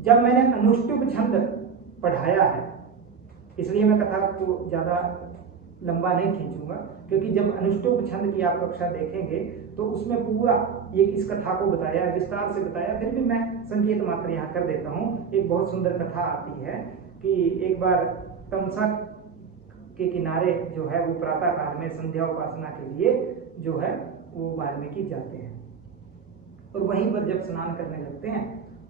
जब मैंने अनुष्टुप छंद पढ़ाया है, इसलिए मैं कथा को ज़्यादा लंबा नहीं खींचूंगा, क्योंकि जब अनुष्टुप छंद की आप कक्षा देखेंगे तो उसमें पूरा ये इस कथा को बताया है, विस्तार से बताया। फिर भी मैं संकेत मात्र यहाँ कर देता हूँ। एक बहुत सुंदर कथा आती है कि एक बार तमसा के किनारे जो है वो प्रातः काल में संध्या उपासना के लिए जो है वो वाल्मीकि जाते हैं, और वहीं पर जब स्नान करने लगते हैं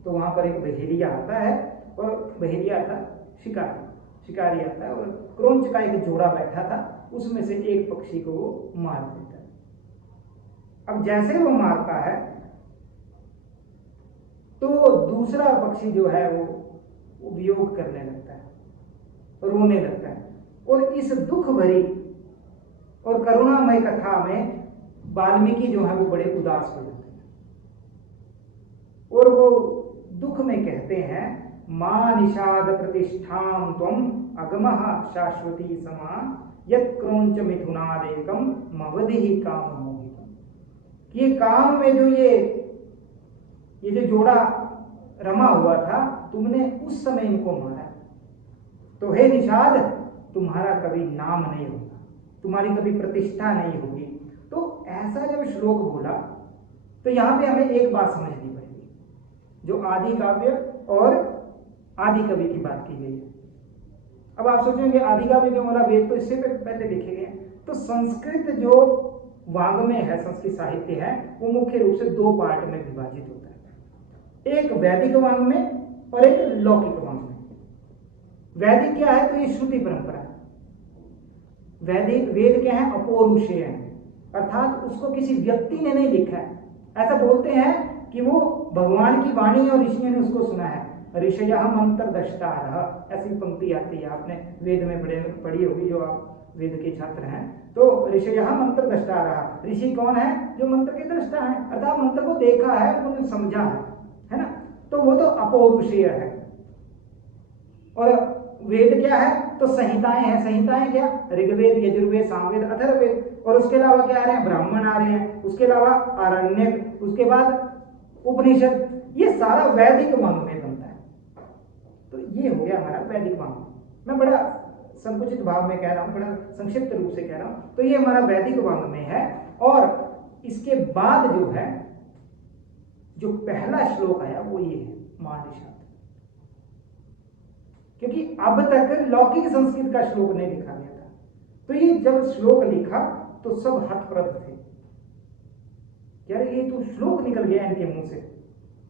तो वहाँ पर एक बहेलिया आता है, और बहेलिया था शिकारी आता है, और क्रौंच का एक जोड़ा बैठा था, उसमें से एक पक्षी को वो मार देता है। अब जैसे वो मारता है तो दूसरा पक्षी जो है वो वियोग करने लगता है, रोने लगता है, और इस दुख भरी और करुणामय कथा में वाल्मीकि जो है वो बड़े उदास हो जाते हैं, और वो दुख में कहते हैं, मां निषाद प्रतिष्ठाम त्वम अगमः शाश्वती समा यत् क्रौंच मिथुनादेकम मवधिहि काम मोहितम। ये काम में जो ये जो जोड़ा रमा हुआ था, तुमने उस समय इनको मारा, तो हे निषाद तुम्हारा कभी नाम नहीं होगा, तुम्हारी कभी प्रतिष्ठा नहीं होगी। तो ऐसा जब श्लोक बोला तो यहाँ पे हमें एक बात समझनी पड़ेगी, जो आदि काव्य और आदि कवि की बात की गई है। अब आप सोचेंगे आदि काव्य क्यों बोला, वेद तो इससे पहले लिखे गए। तो संस्कृत जो वाङ्मय है, संस्कृत साहित्य है, वो मुख्य रूप से दो पार्ट में विभाजित होता है, एक वैदिक वाङ्मय और एक लौकिक वाङ्मय। वैदिक क्या है, तो ये श्रुति परंपरा है। वैदिक वेद क्या है, अपौरुषेय है, अर्थात उसको किसी व्यक्ति ने नहीं लिखा है। ऐसा बोलते हैं कि वो भगवान की वाणी और ऋषियों ने उसको सुना है। ऋषयः मंत्रदष्टारः, ऐसी पंक्ति आती है, आपने वेद में पढ़ी होगी जो आप वेद के छात्र हैं। तो ऋषयः मंत्रदष्टारः, ऋषि कौन है, जो मंत्र के दृष्टा है, अर्थात मंत्र को देखा है, उन्होंने समझा है ना। तो वो तो अपौरुषेय है। और वेद क्या है, तो संहिताएं हैं। संहिताएं क्या, ऋग्वेद, यजुर्वेद, सामवेद, अथर्ववेद, और उसके अलावा क्या आ रहे हैं, ब्राह्मण आ रहे हैं, उसके अलावा आरण्यक, उसके बाद उपनिषद, ये सारा वैदिक वाङ्मय बनता है। तो ये हो गया हमारा वैदिक वाङ्मय। मैं बड़ा संकुचित भाव में कह रहा हूँ, बड़ा संक्षिप्त रूप से कह रहा हूँ। तो ये हमारा वैदिक वाङ्मय है। और इसके बाद जो है, जो पहला श्लोक आया वो ये है, मां निषाद। क्योंकि अब तक लौकिक संस्कृत का श्लोक नहीं लिखा गया था, तो ये जब श्लोक लिखा तो सब हतप्रभ थे, यार ये तो श्लोक निकल गया इनके मुंह से।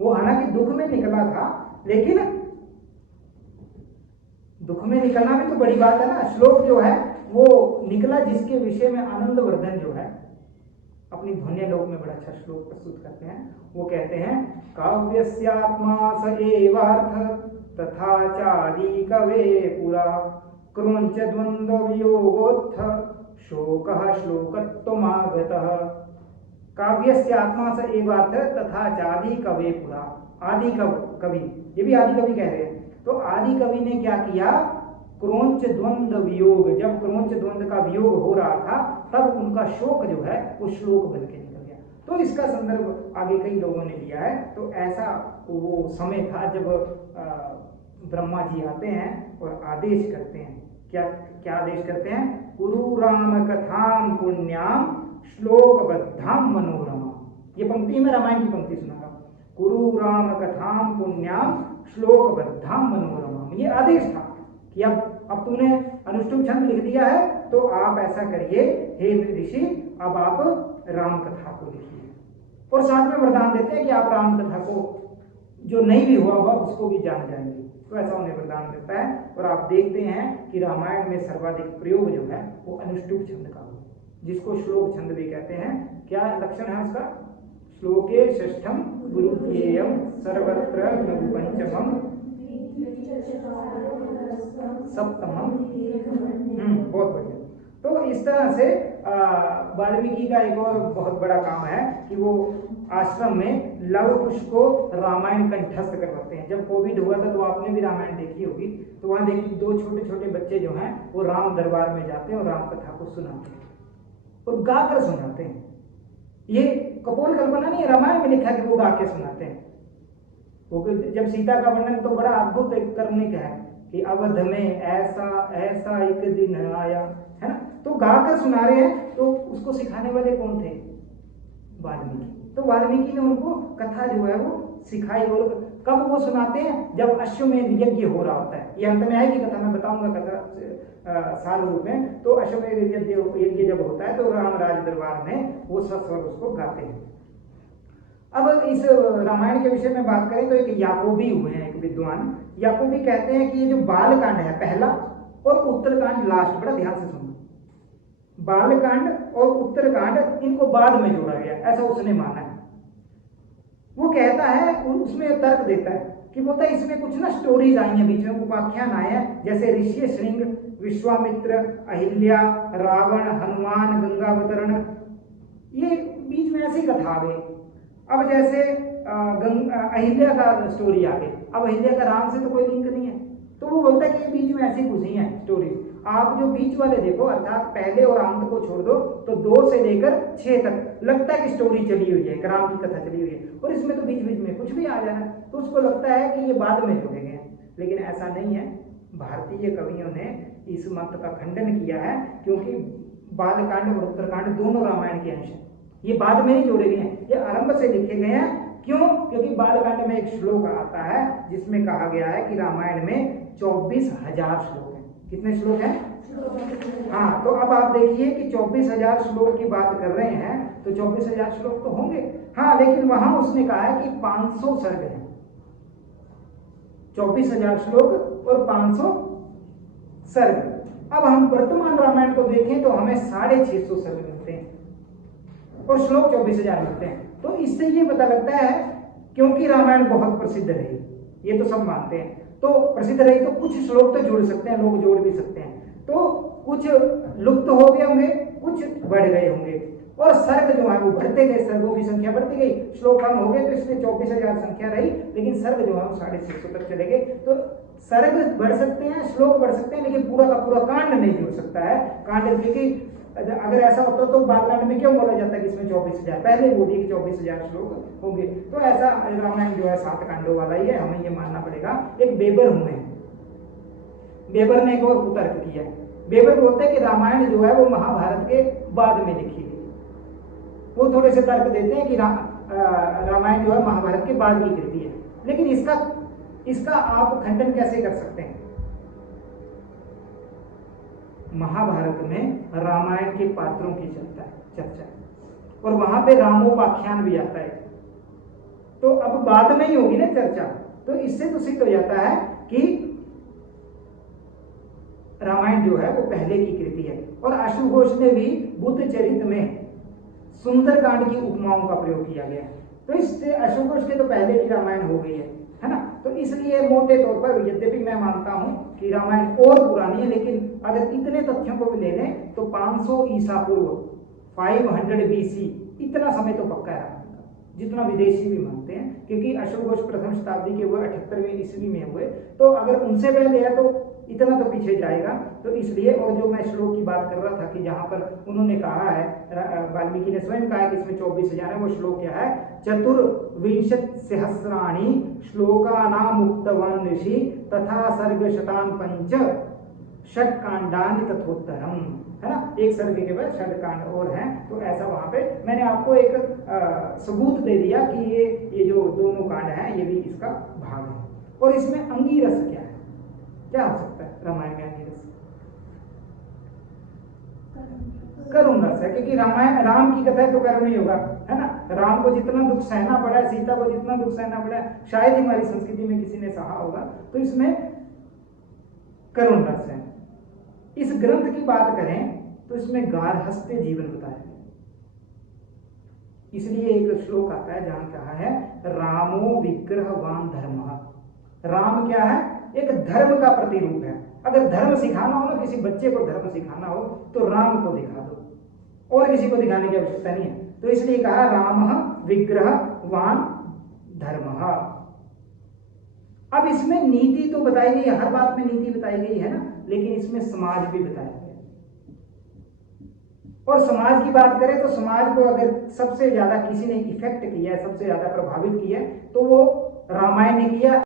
वो हालांकि दुख में निकला था, लेकिन दुख में निकलना भी तो बड़ी बात है ना। श्लोक जो है वो निकला जिसके विषय में आनंदवर्धन जो है अपनी ध्वन्य लोक में बड़ा अच्छा श्लोक प्रस्तुत करते हैं। वो कहते हैं, काव्यस्यात्मा स एवार्थ तथा चादि कवे पुरा क्रौंच द्वंद्व वियोगोत्थ शोकः श्लोकत्वमागतः। काव्यस्य आत्मा स एवार्थ तथा चादि कवे पुरा। आदि कवि, ये भी आदि कवि कह रहे हैं। तो आदि कवि ने क्या किया, क्रौंच द्वंद्व वियोग, जब क्रौंच द्वंद्व का वियोग हो रहा था तब उनका शोक जो है वो श्लोक बन के निकल गया। तो इसका संदर्भ आगे कई लोगों ने लिया है। तो ऐसा वो समय था जब ब्रह्मा जी आते हैं और आदेश करते हैं। क्या क्या आदेश करते हैं, कुरु राम कथाम पुण्याम श्लोकबद्धाम मनोरमा। ये पंक्ति में रामायण की पंक्ति सुना, कुरु राम कथाम पुण्याम श्लोकबद्धाम मनोरमा। ये आदेश था कि अब तुमने अनुष्टुप छंद लिख दिया है तो आप ऐसा करिए, हे ऋषि, अब आप राम कथा को लिखिए। और साथ में वरदान देते हैं कि आप राम कथा को जो नहीं भी हुआ होगा उसको भी जान जाएंगे। तो ऐसा उन्हें वरदान देता है। और आप देखते हैं कि रामायण में सर्वाधिक प्रयोग जो है वो अनुष्टुप छंद का हो, जिसको श्लोक छंद भी कहते हैं। क्या लक्षण है उसका, श्लोके षष्ठम गुरुप्येयम सर्वत्र लघु पंचमम सप्तमम। बहुत बढ़िया। तो इस तरह से वाल्मीकि का एक और बहुत बड़ा काम है कि वो आश्रम में लव कुश को रामायण कंठस्थ करवाते हैं। जब कोविड हुआ था तो आपने भी रामायण देखी होगी, तो वहां देखिए दो छोटे छोटे बच्चे जो हैं वो राम दरबार में जाते हैं और राम कथा को सुनाते हैं और गाकर सुनाते हैं। ये कपोल कल्पना नहीं है, रामायण में लिखा है कि वो गा के सुनाते हैं। वो जब सीता का वर्णन तो बड़ा अद्भुत एक कर्णिक है कि अवध में ऐसा ऐसा एक दिन आया, है ना, तो गाकर सुना रहे हैं। तो उसको सिखाने वाले कौन थे? वाल्मीकि। तो वाल्मीकि ने उनको कथा जो है वो सिखाई। और कब वो सुनाते हैं? जब अश्वमेध यज्ञ हो रहा होता है। ये अंत में आएगी कथा, मैं बताऊंगा कथा सार रूप में। तो अश्वमेध यज्ञ जब होता है तो राम राज दरबार में वो सस्वर उसको गाते हैं। अब इस रामायण के विषय में बात करें तो एक याकोबी हुए हैं, एक विद्वान याकोबी कहते हैं कि ये जो बालकांड है पहला और उत्तरकांड लास्ट, बड़ा ध्यान से सुनना, बालकांड और उत्तरकांड इनको बाद में जोड़ा गया, ऐसा उसने माना है। वो कहता है, उसमें तर्क देता है कि बोलता है इसमें कुछ ना स्टोरीज आई हैं बीच में, उपाख्यान आए हैं, जैसे ऋषि श्रृंग, विश्वामित्र, अहिल्या, रावण, हनुमान, गंगावतरण, ये बीच में ऐसी कथा आ गई। अब जैसे अहिल्या का स्टोरी आ गई, अब अहिल्या का राम से तो कोई लिंक नहीं है, तो वो बोलता है कि ये बीच में ऐसी घुसी हैं स्टोरीज। आप जो बीच वाले देखो, अर्थात पहले और अंत को छोड़ दो, तो 2 से लेकर 6 तक लगता है कि स्टोरी चली हुई है, राम की कथा चली हुई है, और इसमें तो बीच बीच में कुछ भी आ जाना, तो उसको लगता है कि ये बाद में जोड़े गए हैं। लेकिन ऐसा नहीं है। भारतीय कवियों ने इस मत का खंडन किया है, क्योंकि बालकांड और उत्तरकांड दोनों रामायण के अंश हैं, ये बाद में ही जोड़े गए हैं, ये आरंभ से लिखे गए हैं। क्यों? क्योंकि बालकांड में एक श्लोक आता है जिसमें कहा गया है कि रामायण में 24,000 श्लोक हैं। कितने श्लोक हैं? हाँ, तो अब आप देखिए कि 24,000 श्लोक की बात कर रहे हैं, तो 24,000 श्लोक तो होंगे। हाँ, लेकिन वहां उसने कहा है कि 500 सर्ग हैं। 24,000 श्लोक और 500 सर्ग। अब हम वर्तमान रामायण को देखें तो हमें 650 सर्ग मिलते हैं और श्लोक 24,000 मिलते हैं। तो इससे ये पता लगता है, क्योंकि रामायण बहुत प्रसिद्ध रही, ये तो सब मानते हैं, तो प्रसिद्ध रही तो कुछ श्लोक तो जोड़ सकते हैं, लोग जोड़ भी सकते हैं, तो कुछ लुप्त हो गए होंगे, कुछ बढ़ गए होंगे, और सर्ग जो है वो बढ़ते गए, सर्गों की संख्या बढ़ती गई, श्लोक कम हो गए तो इसलिए 24,000 संख्या रही, लेकिन सर्ग जो है वो 650 तक चले गए। तो सर्ग बढ़ सकते हैं, श्लोक बढ़ सकते हैं, लेकिन पूरा का पूरा कांड नहीं जुड़ सकता है। कांड, क्योंकि अगर ऐसा होता तो बालकांड में क्यों बोला जाता है कि इसमें 24,000, पहले बोलिए कि 24,000 श्लोक होंगे। तो ऐसा रामायण जो है 7 कांडों वाला ही है, हमें ये मानना पड़ेगा। एक बेबर हुए, बेबर ने एक और कुतर्क किया। बेबर बोलते हैं कि रामायण जो है वो महाभारत के बाद में लिखी गई। वो थोड़े से तर्क देते हैं कि रामायण जो है महाभारत के बाद की कृति है, लेकिन इसका आप खंडन कैसे कर सकते हैं? महाभारत में रामायण के पात्रों की चर्चा है और वहां पे रामोपाख्यान भी आता है, तो अब बाद में ही होगी ना चर्चा। तो इससे तो सिद्ध हो जाता है कि रामायण जो है वो पहले की कृति है। और अश्वघोष ने भी बुद्ध चरित्र में सुंदरकांड की उपमाओं का प्रयोग किया गया है, तो इससे अश्वघोष के तो पहले की रामायण हो गई है ना। तो इसलिए मोटे तौर पर, यद्यपि मैं मानता हूं कि रामायण और पुरानी है, लेकिन अगर इतने तथ्यों को भी ले लें तो 500 ईसा पूर्व, 500 BC, इतना समय तो पक्का है, जितना विदेशी भी मानते हैं, क्योंकि अश्वघोष प्रथम शताब्दी के हुए 78वीं ईस्वी में हुए, तो अगर उनसे पहले है तो इतना तो पीछे जाएगा। तो इसलिए, और जो मैं श्लोक की बात कर रहा था कि जहां पर उन्होंने कहा है, वाल्मीकि ने स्वयं कहा है कि इसमें 24,000 है, वो श्लोक क्या है? 24 सहस्राणि श्लोकानाम उक्तवान ऋषि तथा सर्ग शतान 5 षट्कांडानि तथोत्तरम, है ना, एक सर्ग के बाद षट्कांड और हैं। तो ऐसा वहां पे मैंने आपको एक सबूत दे दिया कि ये जो दोनों कांड हैं ये भी इसका भाग है। और इसमें अंगीरस क्या है? क्या हो सकता है रामायण में अंगीरस? करुण रस है, क्योंकि राम की कथा है तो करुण ही होगा, है ना। राम को जितना दुख सहना पड़ा है, सीता को जितना दुख सहना पड़ा है, शायद ही हमारी संस्कृति में किसी ने सहा होगा, तो इसमें करुण रस है। इस ग्रंथ की बात करें तो इसमें गार्हस्थ्य जीवन बताया है, इसलिए एक श्लोक आता है जहां कहा है रामो विग्रहवान धर्म। राम क्या है? एक धर्म का प्रतिरूप है। अगर धर्म सिखाना हो ना, किसी बच्चे को धर्म सिखाना हो तो राम को दिखा दो, और किसी को दिखाने की आवश्यकता नहीं है। तो इसलिए कहा राम विग्रहवान धर्म। अब इसमें नीति तो बताई गई, हर बात में नीति बताई गई है ना, लेकिन इसमें समाज भी बताया गया। और समाज की बात करें तो समाज को अगर सबसे ज्यादा किसी ने इफेक्ट किया है, सबसे ज्यादा प्रभावित किया है, तो वो रामायण ने किया,